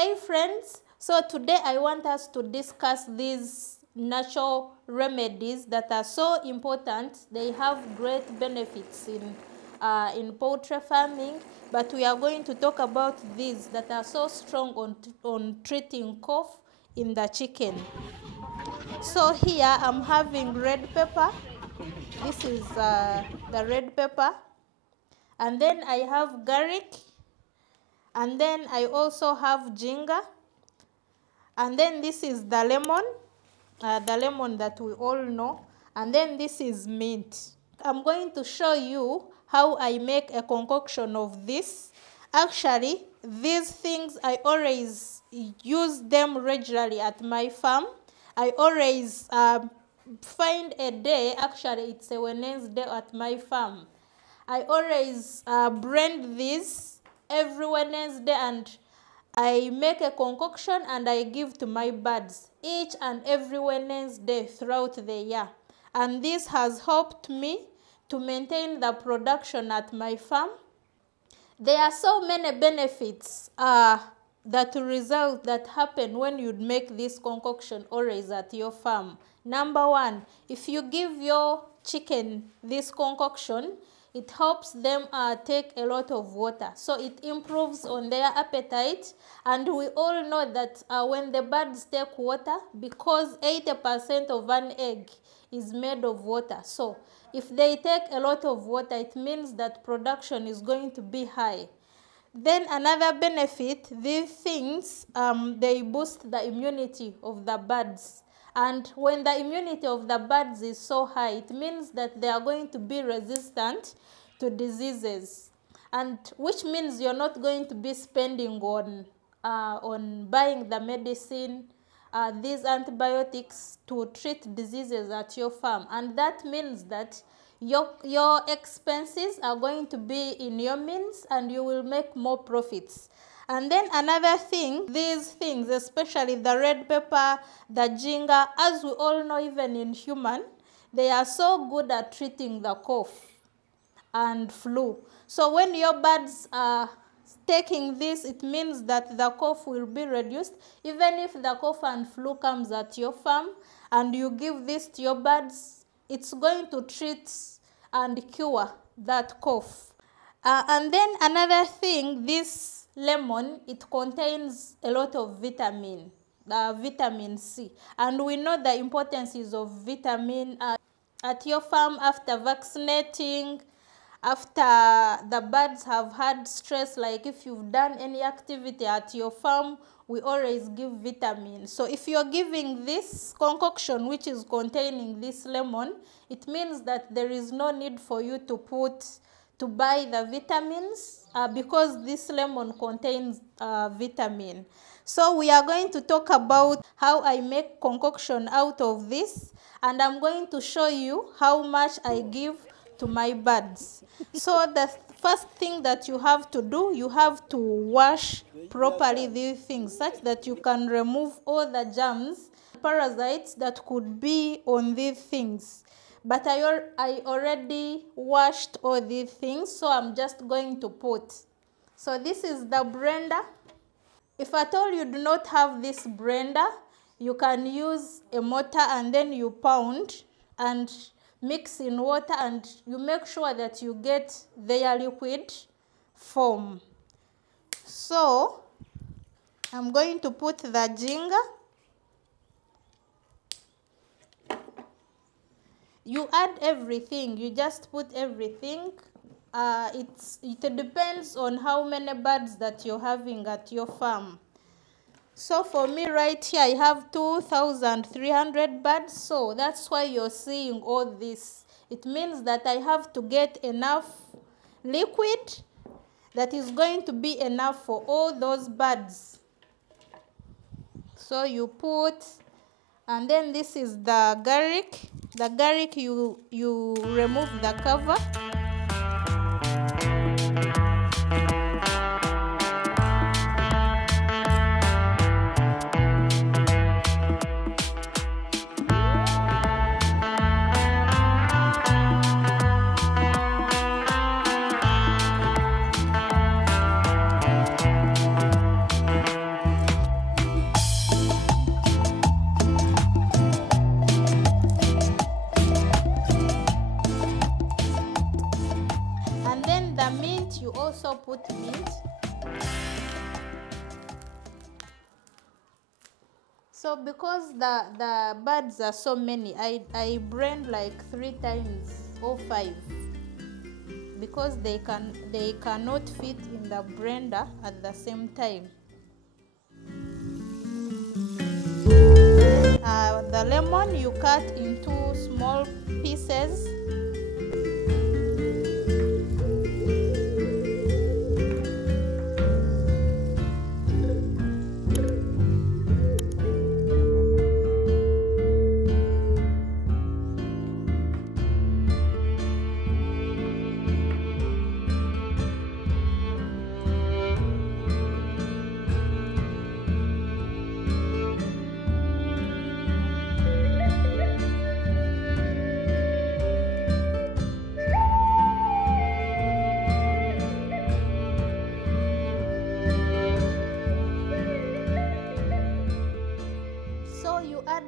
Hey friends, so today I want us to discuss these natural remedies that are so important. They have great benefits in poultry farming, but we are going to talk about these that are so strong on treating cough in the chicken. So here I'm having red pepper. This is the red pepper. And then I have garlic. And then I also have ginger. And then this is the lemon that we all know. And then this is mint. I'm going to show you how I make a concoction of this. Actually, these things I always use them regularly at my farm. I always find a day, actually it's a Wednesday at my farm. I always blend this every Wednesday and I make a concoction and I give to my birds each and every Wednesday throughout the year. And this has helped me to maintain the production at my farm. There are so many benefits that happen when you make this concoction always at your farm. Number one, if you give your chicken this concoction, it helps them take a lot of water. So it improves on their appetite. And we all know that when the birds take water, because 80% of an egg is made of water. So if they take a lot of water, it means that production is going to be high. Then another benefit, these things, they boost the immunity of the birds. And when the immunity of the birds is so high, it means that they are going to be resistant to diseases. And which means you're not going to be spending on buying the medicine, these antibiotics to treat diseases at your farm. And that means that your expenses are going to be in your means and you will make more profits. And then another thing, these things, especially the red pepper, the ginger, as we all know, even in human, they are so good at treating the cough and flu. So when your birds are taking this, it means that the cough will be reduced. Even if the cough and flu comes at your farm and you give this to your birds, it's going to treat and cure that cough. And then another thing, this lemon, it contains a lot of vitamin C. And we know the importance of vitamin at your farm after vaccinating, after the birds have had stress, like if you've done any activity at your farm, we always give vitamin. So if you're giving this concoction, which is containing this lemon, it means that there is no need for you to buy the vitamins because this lemon contains vitamin. So we are going to talk about how I make concoction out of this, and I'm going to show you how much I give to my birds. So the first thing that you have to do, you have to wash properly these things such that you can remove all the germs, parasites that could be on these things. But I already washed all these things, so I'm just going to put. So this is the blender. If at all you do not have this blender, you can use a mortar and then you pound and mix in water and you make sure that you get their liquid form. So I'm going to put the ginger. You add everything, you just put everything. It depends on how many birds that you're having at your farm. So for me right here, I have 2,300 birds, so that's why you're seeing all this. It means that I have to get enough liquid that is going to be enough for all those birds. So you put, and then this is the garlic. The garlic, you remove the cover. goat meat. So because the birds are so many, I blend like 3 times or 5, because they cannot fit in the blender at the same time. The lemon you cut into small pieces.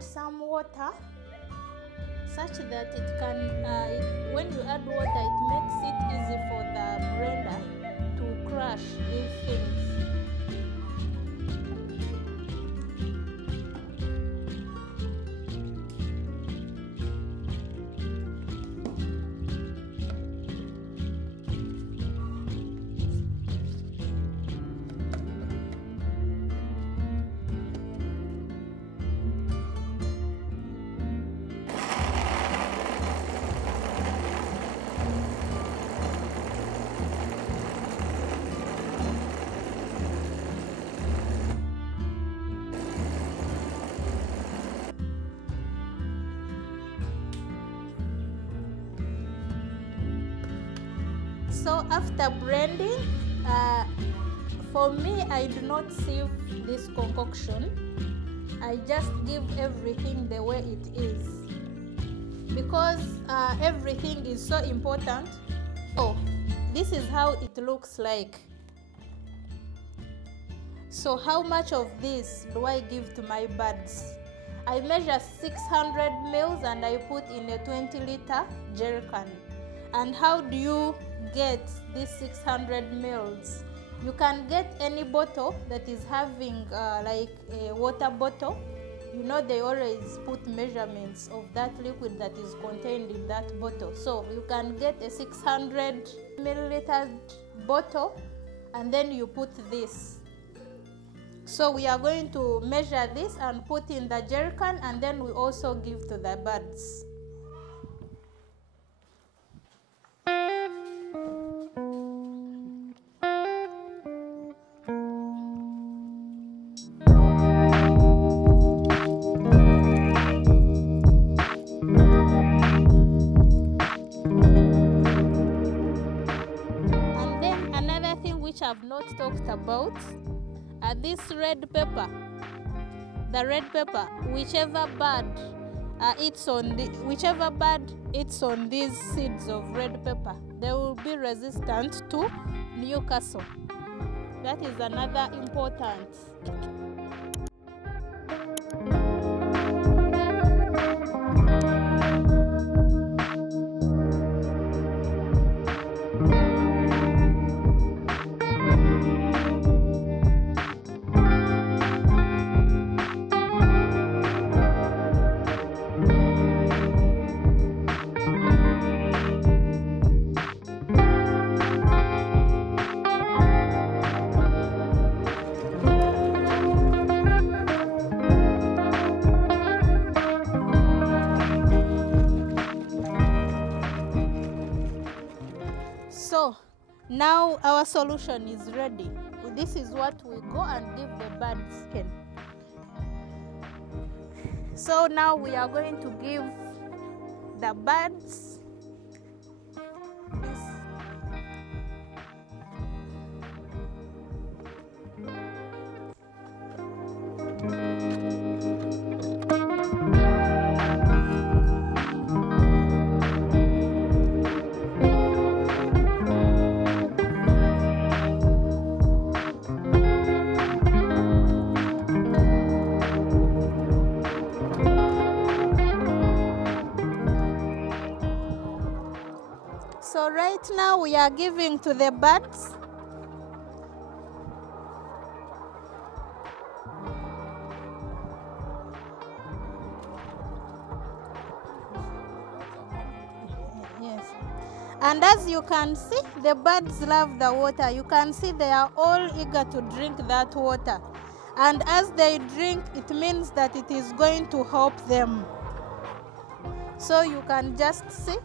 Some water such that it can, when you add water, it makes it easy for the blender to crush these things. So after blending, for me, I do not sieve this concoction. I just give everything the way it is, because everything is so important. Oh, this is how it looks like. So how much of this do I give to my birds? I measure 600 mils and I put in a 20-liter jerrycan. And how do you get these 600 mils? You can get any bottle that is having like a water bottle. You know, they always put measurements of that liquid that is contained in that bottle. So you can get a 600 milliliter bottle and then you put this. So we are going to measure this and put in the jerrycan, and then we also give to the birds. I've not talked about this red pepper. The red pepper, whichever bird eats on these seeds of red pepper, they will be resistant to Newcastle. That is another important. So now our solution is ready. This is what we go and give the birds. So now we are going to give the birds this. So right now we are giving to the birds And as you can see, the birds love the water. You can see they are all eager to drink that water. And as they drink, it means that it is going to help them. So you can just see.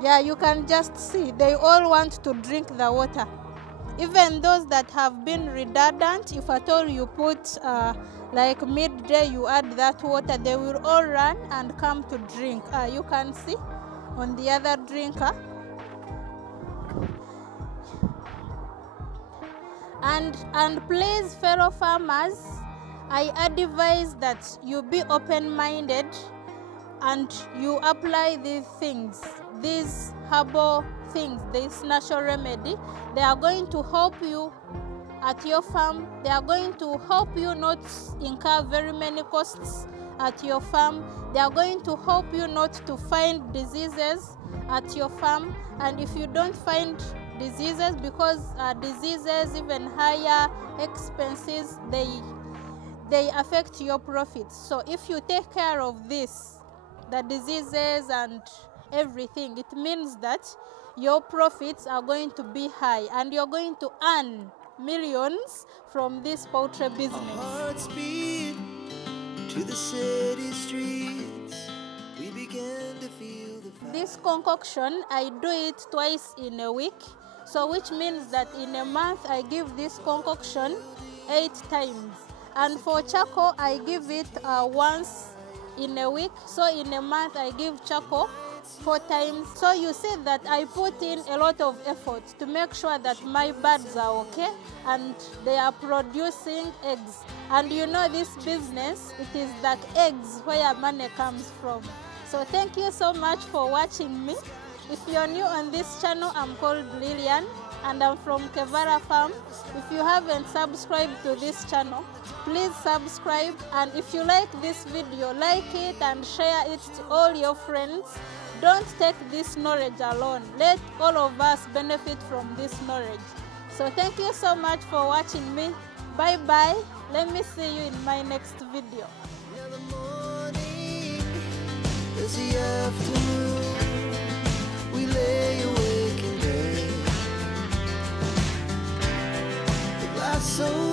Yeah, you can just see. They all want to drink the water. Even those that have been redundant, if at all you put like midday, you add that water, they will all run and come to drink. You can see on the other drinker. And please, fellow farmers, I advise that you be open-minded and you apply these things, these herbal things, this natural remedy. They are going to help you at your farm. They are going to help you not incur very many costs at your farm. They are going to help you not to find diseases at your farm. And if you don't find diseases, because diseases, even higher expenses, they affect your profits. So if you take care of this, the diseases and everything, it means that your profits are going to be high and you're going to earn millions from this poultry business. Our hearts beat to the city streets. We began to feel the fire. This concoction, I do it twice in a week. So which means that in a month I give this concoction 8 times. And for charcoal, I give it once in a week. So in a month I give charcoal 4 times. So you see that I put in a lot of effort to make sure that my birds are okay and they are producing eggs. And you know, this business, it is like eggs where money comes from. So thank you so much for watching me. If you're new on this channel, I'm called Lillian and I'm from Kevara Farm. If you haven't subscribed to this channel, please subscribe. And if you like this video, like it and share it to all your friends. Don't take this knowledge alone. Let all of us benefit from this knowledge. So thank you so much for watching me. Bye bye. Let me see you in my next video. Now the morning is the afternoon. We lay awake in bed. The glass so